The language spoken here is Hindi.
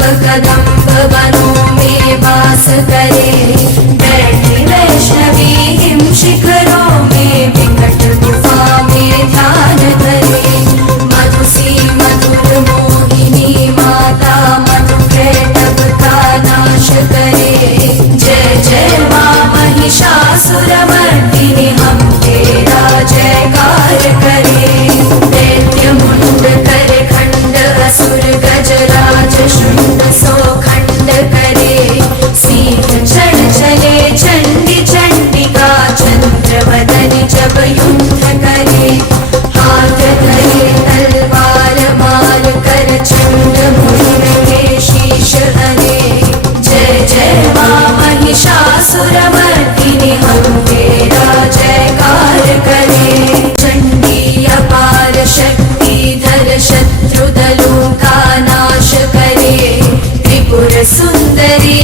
कदम्ब वनों में वास करे, बैठी वैष्णवी हिम शिखरों में विकट गुफा में ध्यान धरे। मधुसी मधुर मोहिनी माता मधुकैटभ का नाश करे। जय जय माँ महिषासुरमर्दिनी हम तेरा जयकार करे। दैत्य मुंड कर खंड असुर गजराज शुंड सो खंड करे। सिंह चढ़ चले चंडी चंडिका चंद्रवदन जब युद्ध करे। हाथ धरे तलवार मार कर चंड मुंड के शीश हरे। जय जय माँ महिषासुरमर्दिनी हम तेरा जयकार करे। चंडी अपार शक्ति धर शत्रु दलों का नाश करे। त्रिपुर सुंदरी